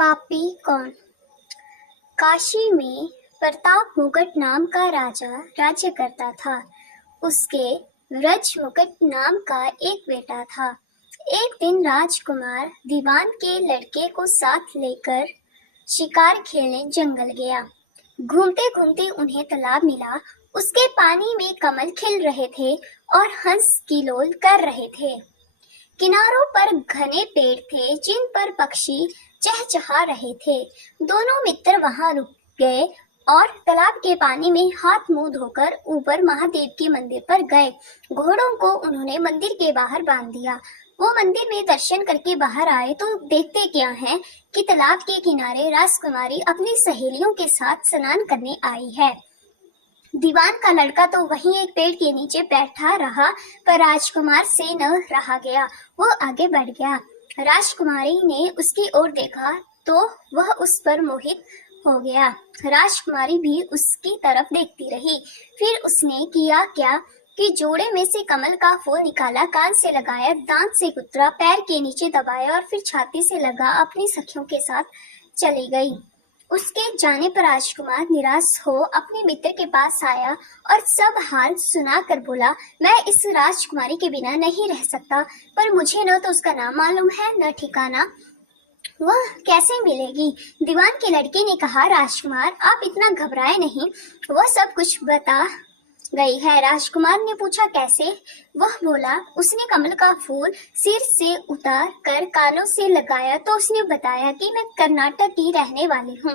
पापी कौन। काशी में प्रताप मुकुट नाम का राजा राज्य करता था। उसके व्रज मुकुट नाम का एक बेटा था। एक दिन राजकुमार दीवान के लड़के को साथ लेकर शिकार खेलने जंगल गया। घूमते घूमते उन्हें तालाब मिला। उसके पानी में कमल खिल रहे थे और हंस किलोल कर रहे थे। किनारों पर घने पेड़ थे जिन पर पक्षी चहचहा रहे थे। दोनों मित्र वहां रुक गए और तालाब के पानी में हाथ मुंह धोकर ऊपर महादेव के मंदिर पर गए। घोड़ों को उन्होंने मंदिर के बाहर बांध दिया। वो मंदिर में दर्शन करके बाहर आए तो देखते क्या है कि तालाब के किनारे राजकुमारी अपनी सहेलियों के साथ स्नान करने आई है। दीवान का लड़का तो वहीं एक पेड़ के नीचे बैठा रहा, पर राजकुमार से न रहा गया। वो आगे बढ़ गया। राजकुमारी ने उसकी ओर देखा तो वह उस पर मोहित हो गया। राजकुमारी भी उसकी तरफ देखती रही। फिर उसने किया क्या कि जोड़े में से कमल का फूल निकाला, कान से लगाया, दांत से कुतरा, पैर के नीचे दबाया और फिर छाती से लगा अपनी सखियों के साथ चली गई। उसके जाने पर राजकुमार निराश हो अपने मित्र के पास आया और सब हाल सुनाकर बोला, मैं इस राजकुमारी के बिना नहीं रह सकता, पर मुझे न तो उसका नाम मालूम है न ठिकाना। वह कैसे मिलेगी। दीवान के लड़के ने कहा, राजकुमार आप इतना घबराए नहीं, वह सब कुछ बता गई है। राजकुमार ने पूछा, कैसे। वह बोला, उसने कमल का फूल सिर से उतार कर कानों से लगाया तो उसने बताया कि मैं कर्नाटक की रहने वाली हूँ।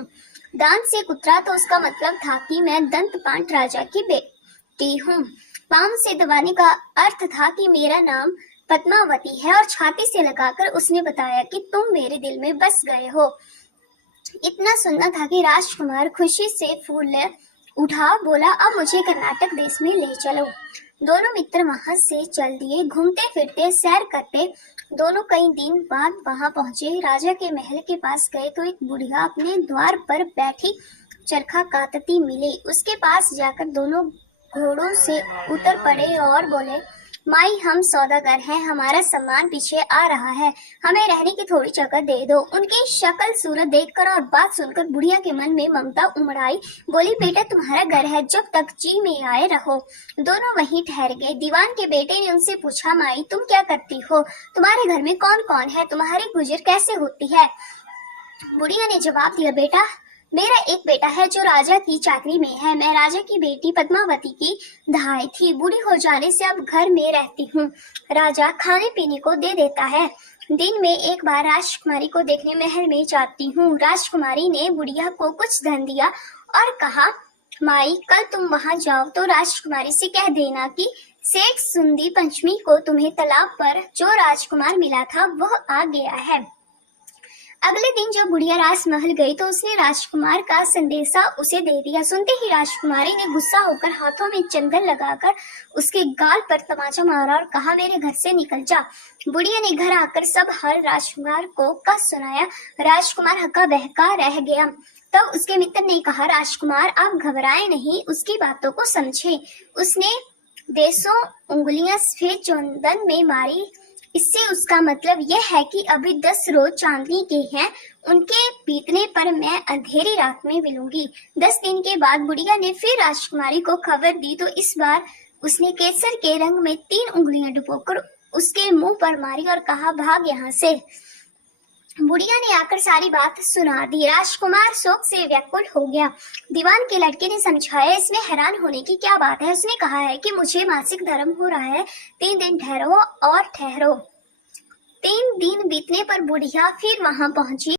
दांत से कुतरा तो उसका मतलब था कि मैं दंतपांत राजा की बेटी हूँ। पाम से दबाने का अर्थ था कि मेरा नाम पद्मावती है और छाती से लगाकर उसने बताया कि तुम मेरे दिल में बस गए हो। इतना सुनना था कि राजकुमार खुशी से फूल उठा, बोला, अब मुझे कर्नाटक देश में ले चलो। दोनों मित्र वहां से चल दिए। घूमते फिरते सैर करते दोनों कई दिन बाद वहां पहुंचे। राजा के महल के पास गए तो एक बुढ़िया अपने द्वार पर बैठी चरखा काटती मिली। उसके पास जाकर दोनों घोड़ों से उतर पड़े और बोले, माई हम सौदागर हैं, हमारा सामान पीछे आ रहा है, हमें रहने की थोड़ी जगह दे दो। उनकी शक्ल सूरत देखकर और बात सुनकर बुढ़िया के मन में ममता उमड़ आई। बोली, बेटा तुम्हारा घर है, जब तक जी में आए रहो। दोनों वहीं ठहर गए। दीवान के बेटे ने उनसे पूछा, माई तुम क्या करती हो, तुम्हारे घर में कौन कौन है, तुम्हारी गुजर कैसे होती है। बुढ़िया ने जवाब दिया, बेटा मेरा एक बेटा है जो राजा की चाकरी में है। मैं राजा की बेटी पद्मावती की धाई थी। बूढ़ी हो जाने से अब घर में रहती हूँ। राजा खाने पीने को दे देता है। दिन में एक बार राजकुमारी को देखने महल में जाती हूँ। राजकुमारी ने बुढ़िया को कुछ धन दिया और कहा, माई कल तुम वहां जाओ तो राजकुमारी से कह देना कि सेठ सुंदी पंचमी को तुम्हें तालाब पर जो राजकुमार मिला था वह आ गया है। अगले दिन जब बुढ़िया राजमहल गई तो उसने राजकुमार का संदेशा उसे दे दिया। सुनते ही राजकुमारी ने गुस्सा होकर हाथों में चंदन लगाकर उसके गाल पर तमाचा मारा और कहा, मेरे घर से निकल जा। बुढ़िया ने घर आकर सब हाल राजकुमार को कह सुनाया। राजकुमार हक्का बहका रह गया। तब उसके मित्र ने कहा, राजकुमार आप घबराए नहीं, उसकी बातों को समझे। उसने देसों उंगलियां सफेद चंदन में मारी। इससे उसका मतलब यह है कि अभी 10 रोज चांदनी के हैं, उनके बीतने पर मैं अंधेरी रात में मिलूंगी। 10 दिन के बाद बुढ़िया ने फिर राजकुमारी को खबर दी तो इस बार उसने केसर के रंग में 3 उंगलियां डुबोकर उसके मुंह पर मारी और कहा, भाग यहाँ से। बुढ़िया ने आकर सारी बात सुना दी। राजकुमार शोक से व्याकुल हो गया। दीवान के लड़के ने समझाया, इसमें हैरान होने की क्या बात है। उसने कहा है कि मुझे मासिक धर्म हो रहा है, 3 दिन ठहरो और ठहरो। 3 दिन बीतने पर बुढ़िया फिर वहां पहुंची।